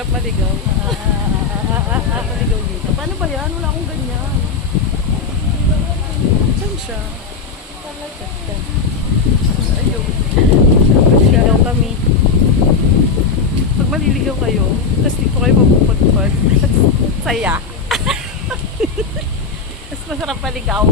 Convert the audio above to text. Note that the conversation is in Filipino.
Sarap maligaw. Sarap maligaw dito. Paano ba yan? Wala akong ganyan. Saan siya? Ayun. Maliligaw kami. Pag maliligaw kayo, tapos dito kayo mapupagpag. Saya. Mas masarap maligaw.